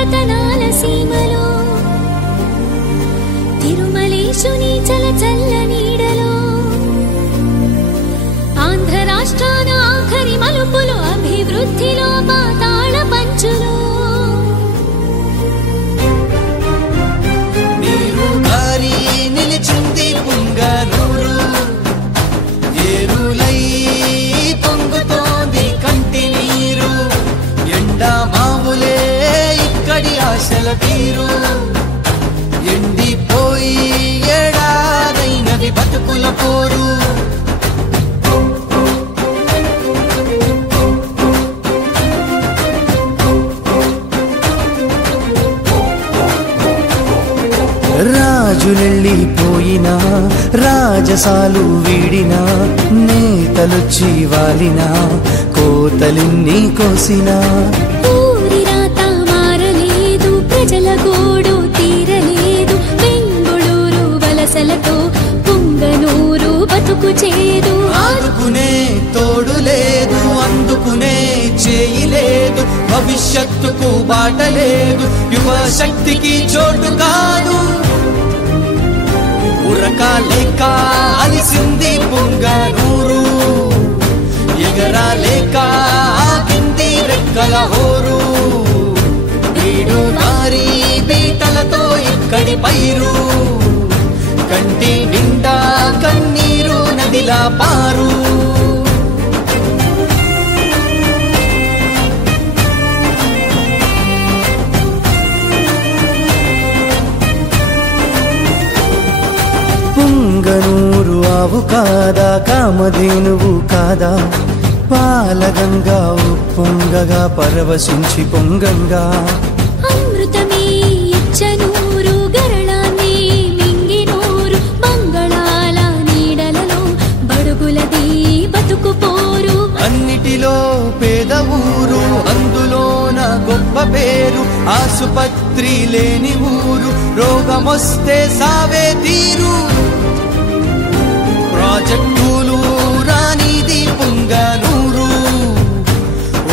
రతనాల సీమలో తిరుమలేశుని చలచల్ల నీడలో ఆంధ్ర రాష్ట్రాన ఆఖరి మలుపులు అభివృద్ధిలో పాతాళ పంచులో నీరు గారి నిలిచింది పుంగనూరు ఏరులై పొంగుతోంది కంటి నీరు ఎండా మావులే ఇక్కడి ఆశల తీరు ఎండిపోయి ఏడాదైనవి బతుకుల పోరు రాజులెళ్ళిపోయినా రాజసాలు వీడినా నేతలొచ్చి వాలినా కోతలిన్ని కోసినా ఊరి రాత మారలేదు ప్రజల గోడు తీరలేదు బెంగుళూరు వలసలతో పుంగనూరు బతుకు చేదు ఆదుకునే తోడు లేదు అందుకునే చేయి లేదు భవిష్యత్తుకు బాట లేదు యువ శక్తికి చోటు కాదు ఉరకాలేక అలిసింది పుంగనూరు ఎగరాలేక ఆగింది రెక్కల హోరు వీడు వారి బీటలతో ఇక్కడి పైరు కంటి నిండా కన్నీరు నదిలా పారు పుంగనూరు ఆవు కాదా కామధేనువు కాదా పాలగంగా ఉప్పొంగగా పరవశించి పొంగంగా అమృతమే ఇచ్చనూరు గరళాన్ని మింగినూరు మంగళాల నీడలలో బడుగులది బతుకు పోరు అన్నిటిలో పేద ఊరు అందులోన గొప్ప పేరు ఆసుపత్రి లేని ఊరు రోగమొస్తే సావే తీరు ప్రాజెక్టులు రానిది పుంగనూరు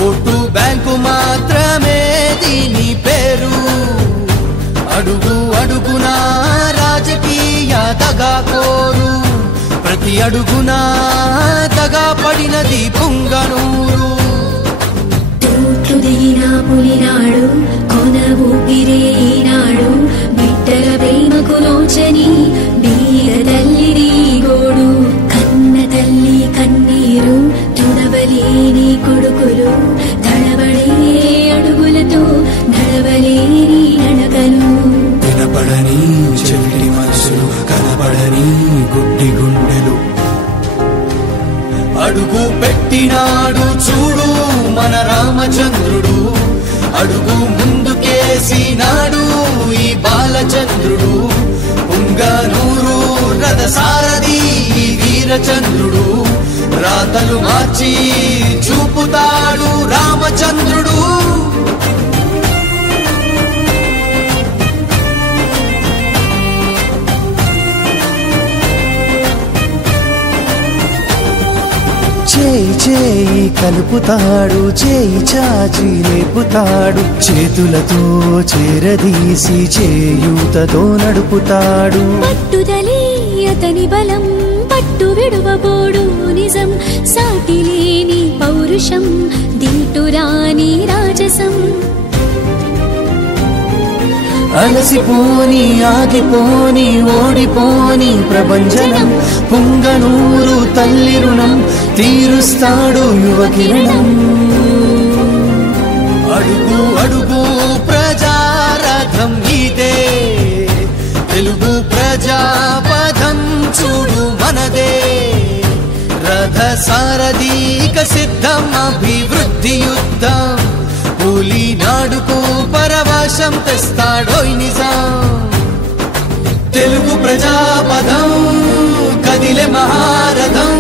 ఓటు బ్యాంకు మాత్రమే దీని పేరు అడుగు అడుగునా రాజకీయ దగా కోరు ప్రతి అడుగునా దగా పడినది పుంగనూరు తూట్లు దిగిన పులినాడు కొన ఊపిరే ఈనాడు బిడ్డల ప్రేమకు నోచని బీద తల్లిది గోడు కన్న తల్లి కన్నీరు తుడవలేని కొడుకులు తడబడే అడుగులతో నడవలేని నడకలు వినపడని చెవిటి మనసులు కనపడని గుడ్డి గుండెలు అడుగు పెట్టినాడు చూడు మన రామచంద్రుడు అడుగు ముందుకేసినాడు ఈ బాలచంద్రుడు పుంగనూరు రథసారథి వీరచంద్రుడు రాతలు మార్చి చూపుతాడు రామచంద్రుడు చేయి చేయి కలుపుతాడు చేయి చాచి లేపుతాడు చేతులతో చేరదీసి చేయూతతో నడుపుతాడు పట్టుదలే అతని బలం పట్టు విడువబోడు నిజం సాటి లేని పౌరుషం దీటురాని రాజసం అలసిపోని ఆగిపోని ఓడిపోని ప్రభంజనం పుంగనూరు తల్లి రుణం తీరుస్తాడు యువ కిరణం అడుగు అడుగు ప్రజారథం ఇదే తెలుగు ప్రజాపథం చూడు మనదే రథ సారథిక సిద్ధం అభివృద్ధి యుద్ధం కూలి నాడుకు పరవశం తెస్తాడోయ్ నిజాం తెలుగు ప్రజాపదం కదిలే మహారథం